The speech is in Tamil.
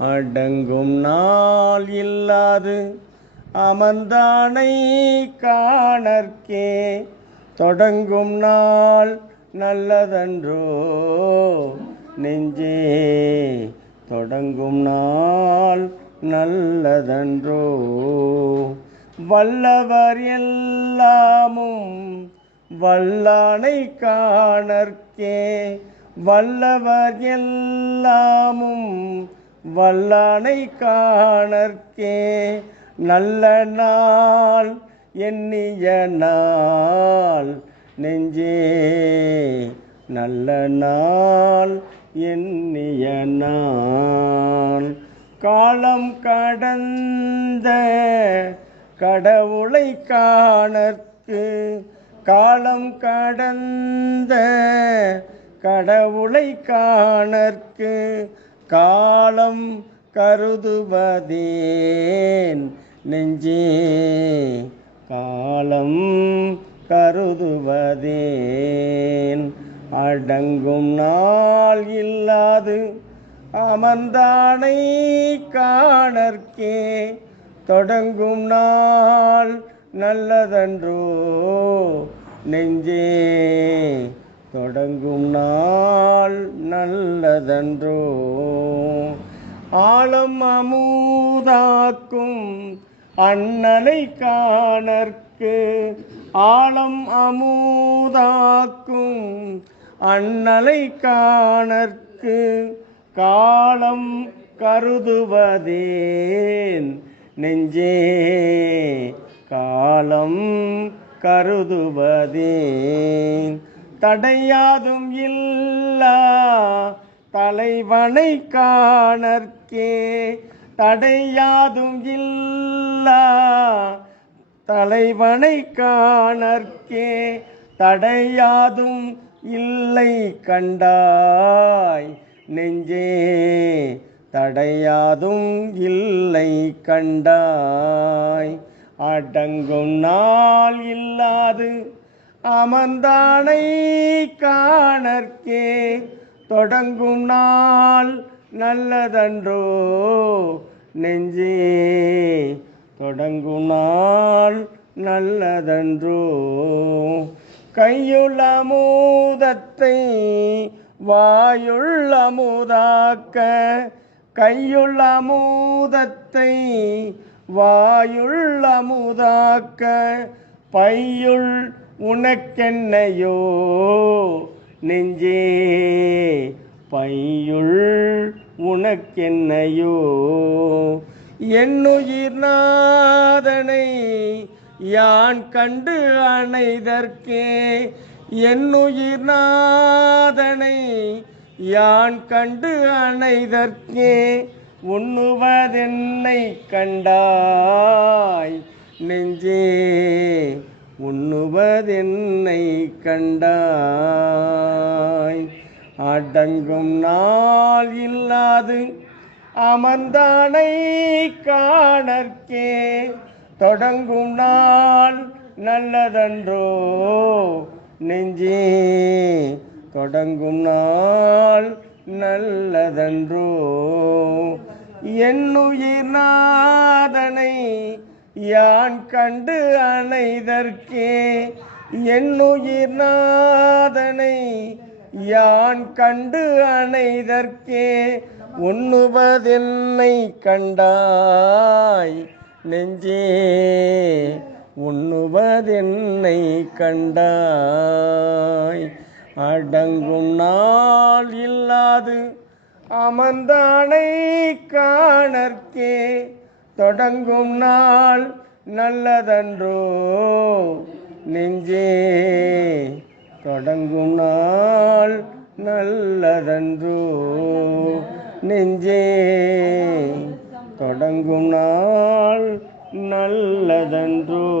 அடங்கும் நாள் இல்லாது அமர்ந்தானை காணற்கே. தொடங்கும் நாள் நல்லதன்றோ? நெஞ்சே தொடங்கும் நாள் நல்லதன்றோ? வல்லவர் எல்லாமும் வல்லானை காணற்கே. வல்லவர் எல்லாமும் வல்லானை காணற்கே. நல்ல நாள் எண்ணிய நாள் நெஞ்சே. நல்ல நாள் எண்ணிய நாள். காலம் கடந்த கடவுளை காணற்கு. காலம் கடந்த கடவுளை காணற்கு. காலம் கருதுவதேன் நெஞ்சே. காலம் கருதுவதேன். அடங்கும் நாள் இல்லாது அமர்ந்தானை காணற்கே. தொடங்கும் நாள் நல்லதன்றோ நெஞ்சே. தொடங்கும் நாள் நல்லதன்றோ ஆழம் அமுதாக்கும் அண்ணனை காணற்கு ஆழம் அமுதாக்கும் அண்ணலை காணற்கு காலம் கருதுவதேன் நெஞ்சே. காலம் கருதுவதேன். தடையாதும் இல்லா தலைவனை காணற்கே. தடையாதும் இல்லா. தலைவனை காணற்கே. தடையாதும் இல்லை கண்டாய். நெஞ்சே. தடையாதும் இல்லை கண்டாய். அடங்கும் நாள் இல்லாது அமர்ந்தானை காணற்கே. தொடங்கும் நாள் நல்லதன்றோ? நெஞ்சே தொடங்கும் நாள் நல்லதன்றோ? கையுள்ள அமுதத்தை வாயுள்ள அமுதாக்க கையுள்ள அமுதத்தை வாயுள்ள அமுதாக்க பையுள் உனக்கென்னையோ? நெஞ்சே பையுள் உனக்கென்னையோ? என்னுயிர் நாதனை யான் கண்டு அணைதற்கே? என்னுயிர் நாதனை யான் கண்டு அணைதற்கே? உண்ணுவதென்னை கண்டாய் நெஞ்சே. உண்ணுவதென்னை கண்டாய். அடங்கும் நாள் இல்லாது அமர்ந்தானை காணற்கே. தொடங்கும் நாள் நல்லதன்றோ? நெஞ்சே தொடங்கும் நாள் நல்லதன்றோ? என்னுயிர் நாதனை யான் கண்டு அணைதற்கே என்னுயிர் நாதனை? யான் கண்டு அணைதற்கே உண்ணுவதென்னை கண்டாய் நெஞ்சே? உண்ணுவதென்னை கண்டாய். அடங்கும் நாள் இல்லாது அமர்ந்தானை காணற்கே? தொடங்கும் நாள் நல்லதன்றோ? நெஞ்சே தொடங்கும் நாள் நல்லதன்றோ? நெஞ்சே தொடங்கும் நாள் நல்லதன்றோ?